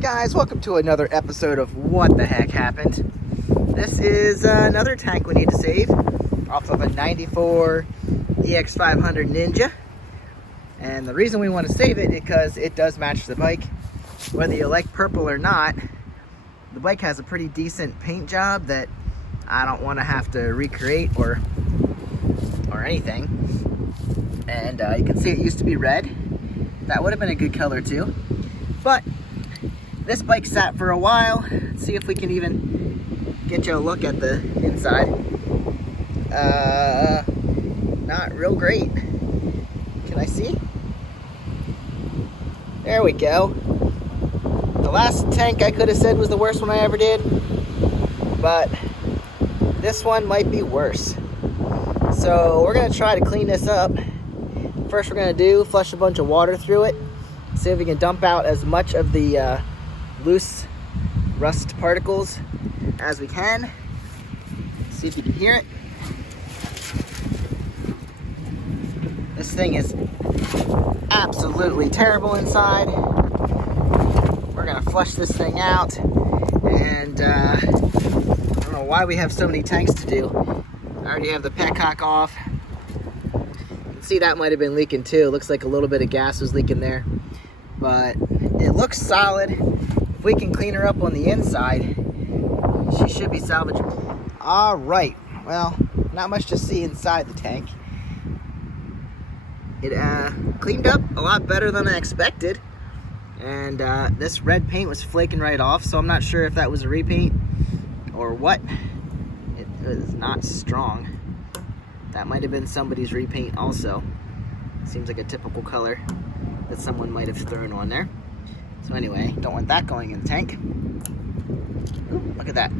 Guys, welcome to another episode of What the Heck Happened. This is another tank we need to save off of a 94 EX500 Ninja. And the reason we want to save it is because it does match the bike. Whether you like purple or not, the bike has a pretty decent paint job that I don't want to have to recreate or anything. And you can see it used to be red. That would have been a good color too. But this bike sat for a while. Let's see if we can even get you a look at the inside. Not real great. Can I see? There we go. The last tank I could have said was the worst one I ever did, but this one might be worse. So we're gonna try to clean this up. First we're gonna do, flush a bunch of water through it, see if we can dump out as much of the loose rust particles as we can. See if you can hear it. This thing is absolutely terrible inside. We're gonna flush this thing out, and I don't know why we have so many tanks to do. I already have the petcock off. You can see that might have been leaking too. It looks like a little bit of gas was leaking there, but it looks solid. If we can clean her up on the inside, she should be salvageable. All right, well, not much to see inside the tank. It cleaned up a lot better than I expected, and this red paint was flaking right off, so I'm not sure if that was a repaint or what. It is not strong. That might have been somebody's repaint also. Seems like a typical color that someone might have thrown on there. So anyway, don't want that going in the tank. Ooh, look at that.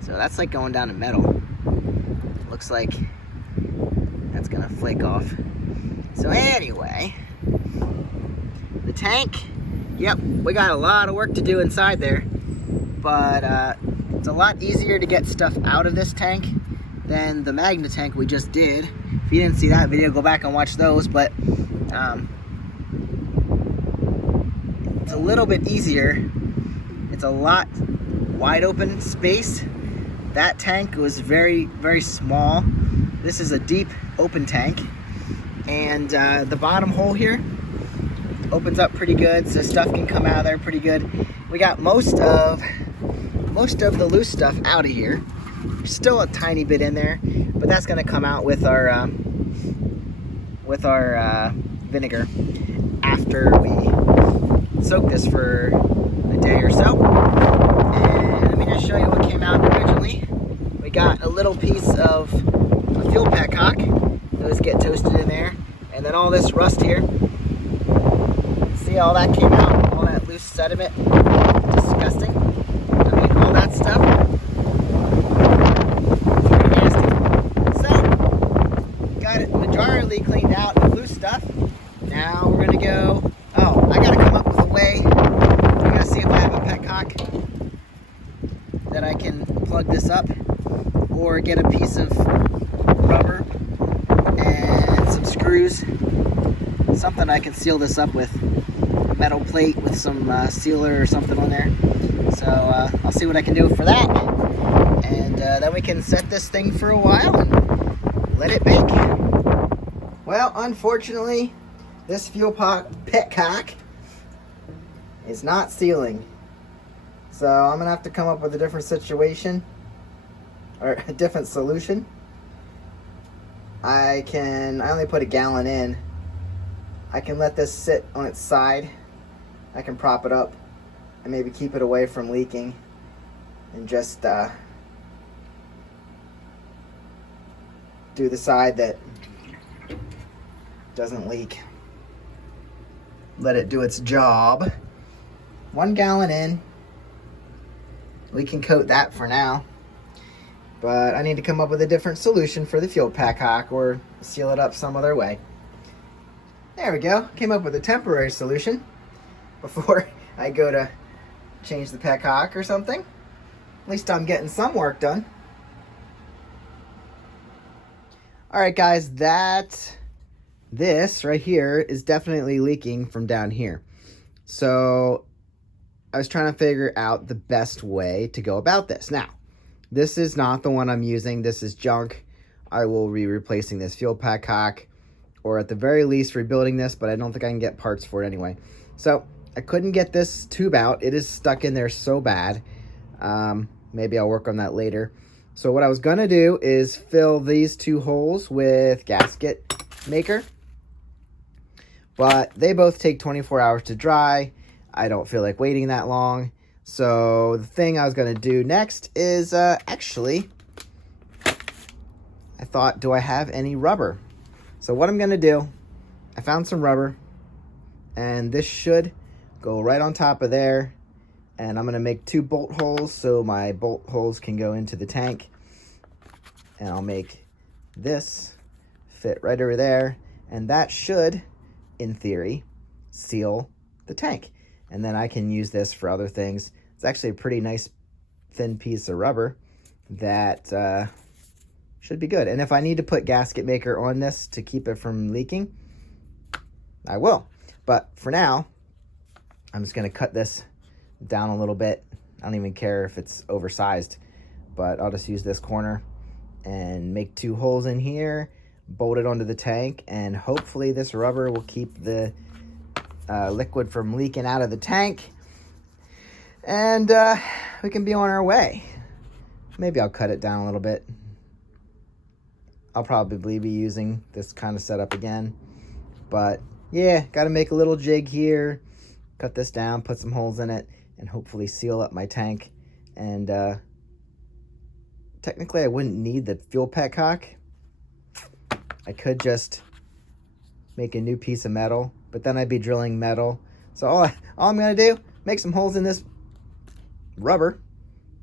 So that's like going down to metal. Looks like that's gonna flake off. So anyway, the tank, yep, we got a lot of work to do inside there, but it's a lot easier to get stuff out of this tank than the Magna tank we just did. If you didn't see that video, go back and watch those, but it's a little bit easier. It's a lot wide open space. That tank was very, very small. This is a deep open tank. And the bottom hole here opens up pretty good, so stuff can come out of there pretty good. We got most of the loose stuff out of here. Still a tiny bit in there, but that's going to come out with our vinegar after we soak this for a day or so. And let me just show you what came out originally. We got a little piece of a fuel petcock. Those get toasted in there, and then all this rust here. See, all that came out, all that loose sediment. Disgusting. I mean, all that stuff. Pretty nasty. So, got it majorly cleaned out, the loose stuff. Now we're gonna go. Oh, I gotta come up with a way. I gotta see if I have a petcock that I can plug this up, or get a piece of rubber and some screws, something I can seal this up with, a metal plate with some sealer or something on there. So I'll see what I can do for that, and then we can set this thing for a while and let it bake. Well, unfortunately, this fuel petcock is not sealing, so I'm gonna have to come up with a different situation or a different solution. I only put a gallon in. I can let this sit on its side. I can prop it up and maybe keep it away from leaking, and just do the side that doesn't leak. Let it do its job. 1 gallon in. We can coat that for now. But I need to come up with a different solution for the fuel petcock, or seal it up some other way. There we go. Came up with a temporary solution before I go to change the petcock or something. At least I'm getting some work done. Alright guys, this right here is definitely leaking from down here. So I was trying to figure out the best way to go about this. Now, this is not the one I'm using. This is junk. I will be replacing this fuel petcock, or at the very least rebuilding this, but I don't think I can get parts for it anyway. So I couldn't get this tube out. It is stuck in there so bad. Maybe I'll work on that later. So what I was gonna do is fill these two holes with gasket maker, but they both take 24 hours to dry. I don't feel like waiting that long. So the thing I was gonna do next is actually, I thought, do I have any rubber? So what I'm gonna do, I found some rubber, and this should go right on top of there. And I'm gonna make 2 bolt holes so my bolt holes can go into the tank. And I'll make this fit right over there. And that should, in theory, seal the tank. And then I can use this for other things. It's actually a pretty nice thin piece of rubber that should be good. And if I need to put gasket maker on this to keep it from leaking, I will. But for now, I'm just gonna cut this down a little bit. I don't even care if it's oversized, but I'll just use this corner and make 2 holes in here, bolt it onto the tank, and hopefully this rubber will keep the liquid from leaking out of the tank, and we can be on our way. Maybe I'll cut it down a little bit. I'll probably be using this kind of setup again, but yeah, got to make a little jig here, cut this down, put some holes in it, and hopefully seal up my tank. And technically I wouldn't need the fuel petcock. I could just make a new piece of metal, but then I'd be drilling metal. So all I'm gonna do, make some holes in this rubber.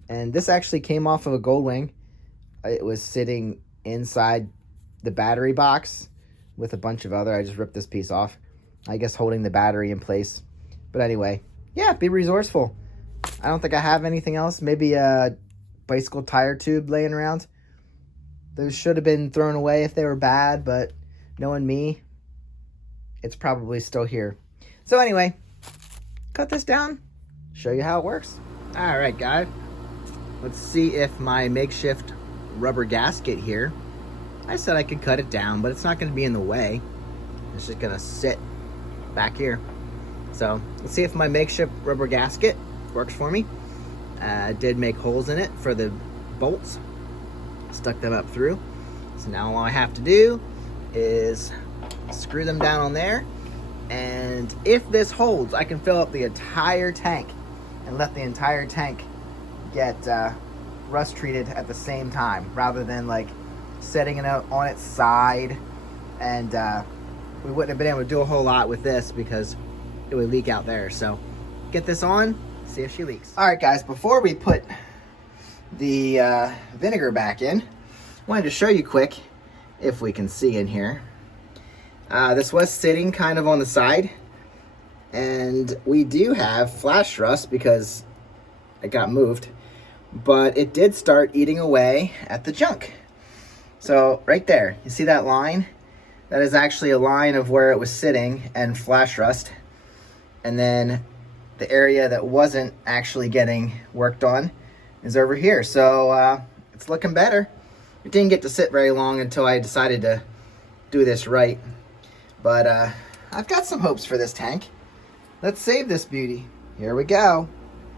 And this actually came off of a Goldwing. It was sitting inside the battery box with a bunch of other, I just ripped this piece off, I guess holding the battery in place. But anyway, yeah, be resourceful. I don't think I have anything else. Maybe a bicycle tire tube laying around. Those should have been thrown away if they were bad, but knowing me, it's probably still here. So anyway, cut this down, show you how it works. All right, guys, let's see if my makeshift rubber gasket here, I said I could cut it down, but it's not going to be in the way. It's just going to sit back here. So let's see if my makeshift rubber gasket works for me. I did make holes in it for the bolts, stuck them up through. So now all I have to do is screw them down on there. And if this holds, I can fill up the entire tank and let the entire tank get rust treated at the same time, rather than like setting it out on its side. And we wouldn't have been able to do a whole lot with this because it would leak out there. So get this on, see if she leaks. All right, guys, before we put the vinegar back in, I wanted to show you quick, if we can see in here. This was sitting kind of on the side, and we do have flash rust because it got moved, but it did start eating away at the junk. So right there, you see that line? That is actually a line of where it was sitting and flash rust. And then the area that wasn't actually getting worked on is over here. So it's looking better. It didn't get to sit very long until I decided to do this right. But I've got some hopes for this tank. Let's save this beauty. Here we go.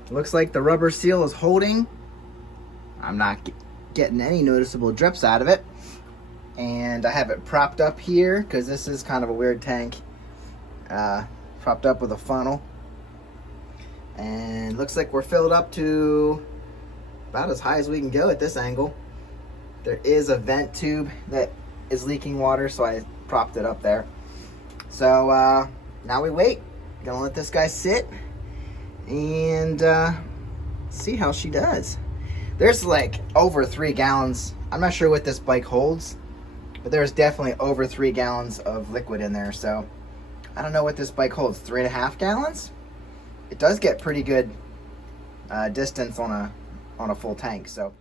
Looks like the rubber seal is holding. I'm not getting any noticeable drips out of it. And I have it propped up here because this is kind of a weird tank. Propped up with a funnel. And looks like we're filled up to about as high as we can go at this angle. There is a vent tube that is leaking water, so I propped it up there. So now we wait. Gonna let this guy sit and see how she does. There's like over 3 gallons. I'm not sure what this bike holds, but there's definitely over 3 gallons of liquid in there. So I don't know what this bike holds, 3.5 gallons? It does get pretty good distance on a full tank. So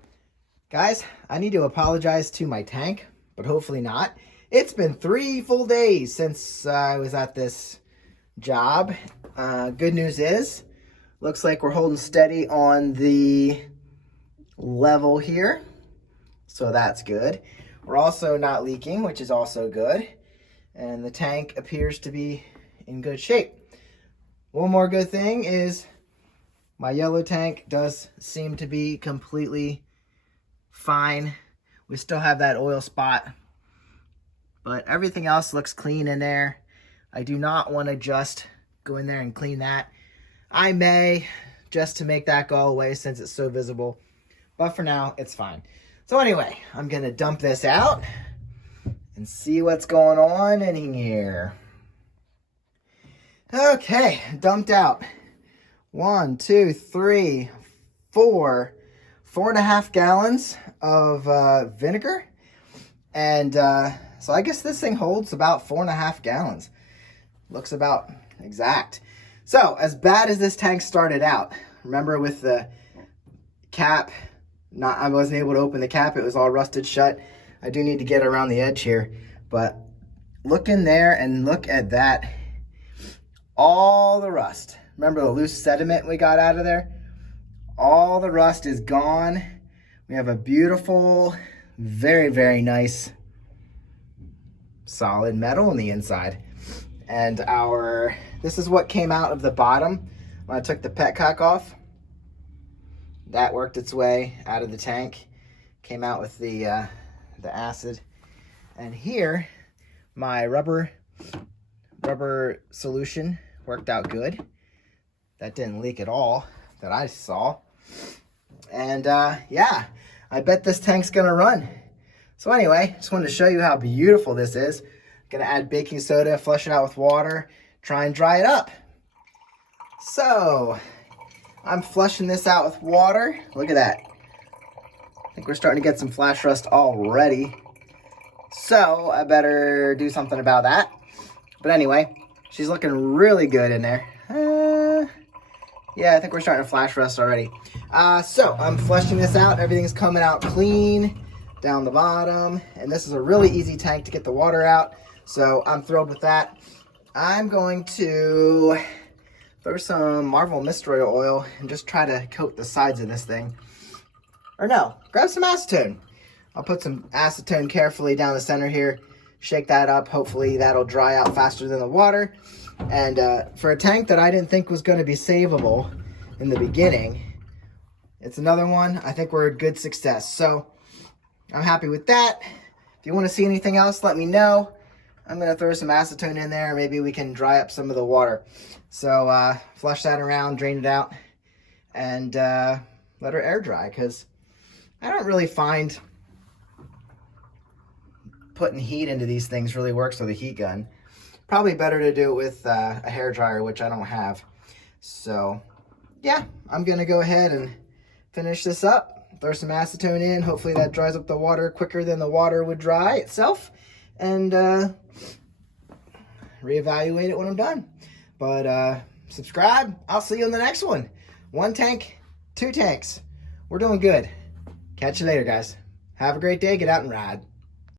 guys, I need to apologize to my tank, but hopefully not. It's been 3 full days since I was at this job. Good news is Looks like we're holding steady on the level here, so that's good. We're also not leaking, which is also good. And the tank appears to be in good shape. One more good thing is my yellow tank does seem to be completely fine. We still have that oil spot, but everything else looks clean in there. I do not want to just go in there and clean that. I may, just to make that go away since it's so visible, but for now it's fine. So anyway, I'm gonna dump this out and see what's going on in here. Okay, dumped out. 1, 2, 3, 4, 4.5 gallons of vinegar. And so I guess this thing holds about 4.5 gallons. Looks about exact. So as bad as this tank started out, remember with the cap, I wasn't able to open the cap, it was all rusted shut. I do need to get around the edge here, but look in there and look at that. All the rust. Remember the loose sediment we got out of there? All the rust is gone. We have a beautiful, very, very nice solid metal on the inside. And this is what came out of the bottom when I took the petcock off. That worked its way out of the tank, came out with the acid. And here, my rubber solution worked out good. That didn't leak at all that I saw. And yeah, I bet this tank's gonna run. So anyway, just wanted to show you how beautiful this is. Gonna add baking soda, flush it out with water, try and dry it up. So I'm flushing this out with water. Look at that. I think we're starting to get some flash rust already. So I better do something about that. But anyway, she's looking really good in there. Yeah, I think we're starting to flash rust already. So I'm flushing this out. Everything's coming out clean down the bottom. And this is a really easy tank to get the water out. So I'm thrilled with that. I'm going to throw some Marvel Mystery Oil and just try to coat the sides of this thing. Or no, grab some acetone. I'll put some acetone carefully down the center here. Shake that up. Hopefully that'll dry out faster than the water. And for a tank that I didn't think was going to be savable in the beginning, it's another one. I think we're a good success. So I'm happy with that. If you want to see anything else, let me know. I'm going to throw some acetone in there. Maybe we can dry up some of the water. So flush that around, drain it out, and let her air dry, because I don't really find putting heat into these things really works with a heat gun. Probably better to do it with a hair dryer, which I don't have. So yeah, I'm going to go ahead and finish this up. Throw some acetone in. Hopefully that dries up the water quicker than the water would dry itself. And reevaluate it when I'm done. But subscribe. I'll see you in the next one. 1 tank, 2 tanks. We're doing good. Catch you later, guys. Have a great day. Get out and ride.